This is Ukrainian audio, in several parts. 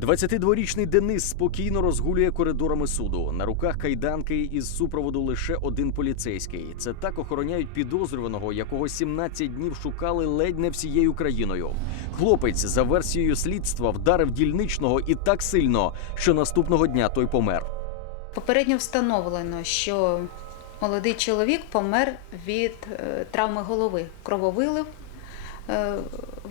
22-річний Денис спокійно розгулює коридорами суду. На руках кайданки із супроводу лише один поліцейський. Це так охороняють підозрюваного, якого 17 днів шукали ледь не всією країною. Хлопець за версією слідства вдарив дільничного і так сильно, що наступного дня той помер. Попередньо встановлено, що молодий чоловік помер від е, травми голови, крововилив е,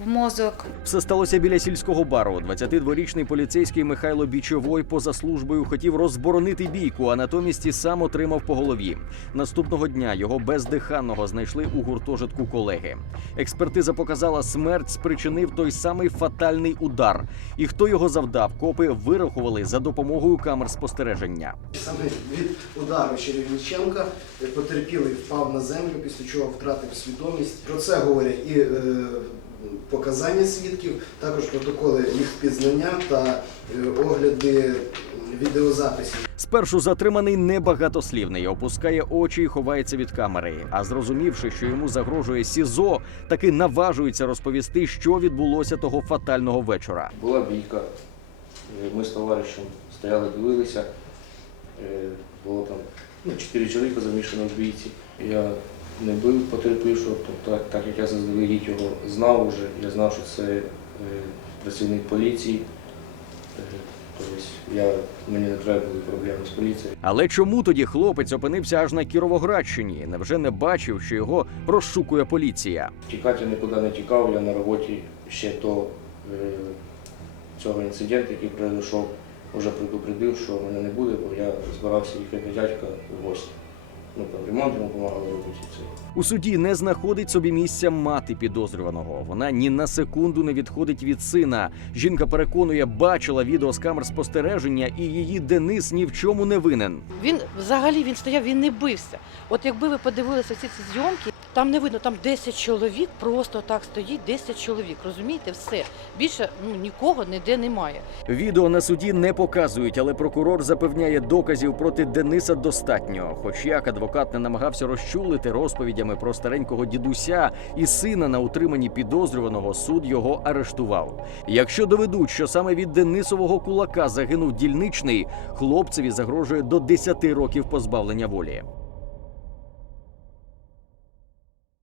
в мозок. Все сталося біля сільського бару. 22-річний поліцейський Михайло Бічовой поза службою хотів розборонити бійку, а натомість і сам отримав по голові. Наступного дня його бездиханного знайшли у гуртожитку колеги. Експертиза показала, смерть спричинив той самий фатальний удар. І хто його завдав, копи вирахували за допомогою камер спостереження. Саме від удару Черевніченка потерпілий впав на землю, після чого втратив свідомість. Про це говорять і е, показання свідків, також протоколи їх впізнання та е, огляди відеозаписів. Спершу затриманий небагатослівний, опускає очі і ховається від камери. А зрозумівши, що йому загрожує СІЗО, таки наважується розповісти, що відбулося того фатального вечора. Була бійка. Е, Ми з товаришем стояли, дивилися. Е, Було там ну, чотири чоловіка замішано в бійці. Я не бив потерпівшого, тобто, так як я заздалегідь його знав уже, я знав, що це е, працівник поліції. Тобто я, мені не треба були проблеми з поліцією. Але чому тоді хлопець опинився аж на Кіровоградщині? Невже не бачив, що його розшукує поліція? Тікати я нікуди не тікав, я на роботі ще до е, цього інциденту, який пройшов, вже предупредив, що мене не буде, бо я збирався їхати до дядька в гості. Ну, там ремонт йому допомагали робити це. У суді не знаходить собі місця мати підозрюваного. Вона ні на секунду не відходить від сина. Жінка переконує, бачила відео з камер спостереження, і її Денис ні в чому не винен. Він взагалі він стояв, він не бився. От якби ви подивилися всі ці зйомки, там не видно, там 10 чоловік, просто так стоїть 10 чоловік. Розумієте, все більше ну нікого ніде немає. Відео на суді не показують, але прокурор запевняє, доказів проти Дениса достатньо. Хоч як адвокат не намагався розчулити розповідями про старенького дідуся і сина на утриманні підозрюваного, суд його арештував. Якщо доведуть, що саме від Денисового кулака загинув дільничний, хлопцеві загрожує до 10 років позбавлення волі.